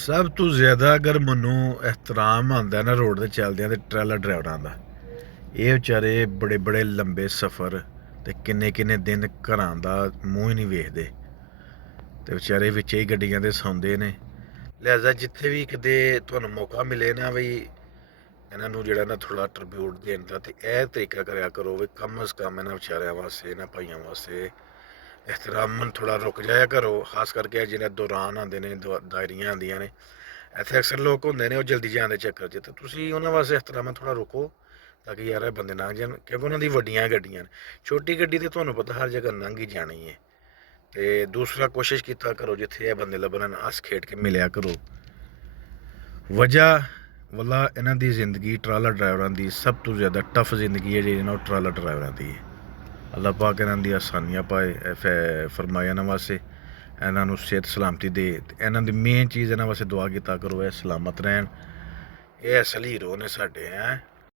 ਸਭ ਤੋਂ ਜ਼ਿਆਦਾ ਅਗਰ ਮੈਨੂੰ ਇਹਤਰਾਮ ਆਉਂਦਾ ਨਾ ਰੋਡ 'ਤੇ ਚੱਲਦਿਆਂ ਤੇ ਟਰੈਲਰ ਡਰਾਈਵਰਾਂ ਦਾ। ਇਹ ਵਿਚਾਰੇ ਬੜੇ ਬੜੇ ਲੰਬੇ ਸਫ਼ਰ ਤੇ ਕਿੰਨੇ ਕਿੰਨੇ ਦਿਨ ਘਰਾਂ ਦਾ ਮੂੰਹ ਹੀ ਨਹੀਂ ਵੇਖਦੇ ਤੇ ਵਿਚਾਰੇ ਵਿੱਚ ਹੀ ਗੱਡੀਆਂ 'ਤੇ ਸੌਂਦੇ ਨੇ। ਲਿਹਾਜ਼ਾ ਜਿੱਥੇ ਵੀ ਕਿਤੇ ਤੁਹਾਨੂੰ ਮੌਕਾ ਮਿਲੇ ਨਾ ਵੀ ਇਹਨਾਂ ਨੂੰ ਜਿਹੜਾ ਨਾ ਥੋੜ੍ਹਾ ਟ੍ਰਿਬਿਊਟ ਦੇਣ ਦਾ ਤੇ ਇਹ ਤਰੀਕਾ ਕਰਿਆ ਕਰੋ ਵੀ ਕਮ ਅਜ਼ ਕਮ ਇਹਨਾਂ ਵਿਚਾਰਿਆਂ ਵਾਸਤੇ ਇਹਨਾਂ ਭਾਈਆਂ ਵਾਸਤੇ ਇਹਤਰਾਮਨ ਥੋੜ੍ਹਾ ਰੁਕ ਜਾਇਆ ਕਰੋ। ਖਾਸ ਕਰਕੇ ਜਿਹੜੇ ਦੌਰਾਨ ਆਉਂਦੇ ਨੇ ਦਾਇਰੀਆਂ ਆਉਂਦੀਆਂ ਨੇ, ਇੱਥੇ ਅਕਸਰ ਲੋਕ ਹੁੰਦੇ ਨੇ ਉਹ ਜਲਦੀ ਜਾਣ ਦੇ ਚੱਕਰ 'ਚ, ਤੇ ਤੁਸੀਂ ਉਹਨਾਂ ਵਾਸਤੇ ਇਹਤਰਾਮਨ ਥੋੜ੍ਹਾ ਰੁਕੋ ਤਾਂ ਕਿ ਯਾਰ ਇਹ ਬੰਦੇ ਲੰਘ ਜਾਣ, ਕਿਉਂਕਿ ਉਹਨਾਂ ਦੀ ਵੱਡੀਆਂ ਗੱਡੀਆਂ ਨੇ। ਛੋਟੀ ਗੱਡੀ ਤੇ ਤੁਹਾਨੂੰ ਪਤਾ ਹਰ ਜਗ੍ਹਾ ਲੰਘ ਹੀ ਜਾਣੀ ਹੈ। ਤੇ ਦੂਸਰਾ ਕੋਸ਼ਿਸ਼ ਕੀਤਾ ਕਰੋ ਜਿੱਥੇ ਇਹ ਬੰਦੇ ਲੱਭਣ ਹੱਸ ਖੇਡ ਕੇ ਮਿਲਿਆ ਕਰੋ। ਵਜ੍ਹਾ ਵੱਲਾ ਇਹਨਾਂ ਦੀ ਜ਼ਿੰਦਗੀ ਟਰਾਲਾ ਡਰਾਈਵਰਾਂ ਦੀ ਸਭ ਤੋਂ ਜ਼ਿਆਦਾ ਟਫ ਜ਼ਿੰਦਗੀ ਹੈ ਜਿਹੜੀ ਨਾ ਉਹ ਟਰਾਲਾ ਡਰਾਈਵਰਾਂ ਦੀ ਹੈ। ਅੱਲਾਹ ਪਾਕ ਇਹਨਾਂ ਦੀ ਆਸਾਨੀਆਂ ਪਾਏ ਫਰਮਾਏ ਇਹਨਾਂ ਵਾਸਤੇ, ਇਹਨਾਂ ਨੂੰ ਸਿਹਤ ਸਲਾਮਤੀ ਦੇ। ਇਹਨਾਂ ਦੀ ਮੇਨ ਚੀਜ਼ ਇਹਨਾਂ ਵਾਸਤੇ ਦੁਆ ਕੀਤਾ ਕਰੋ ਇਹ ਸਲਾਮਤ ਰਹਿਣ। ਇਹ ਅਸਲ ਹੀਰੋ ਨੇ ਸਾਡੇ।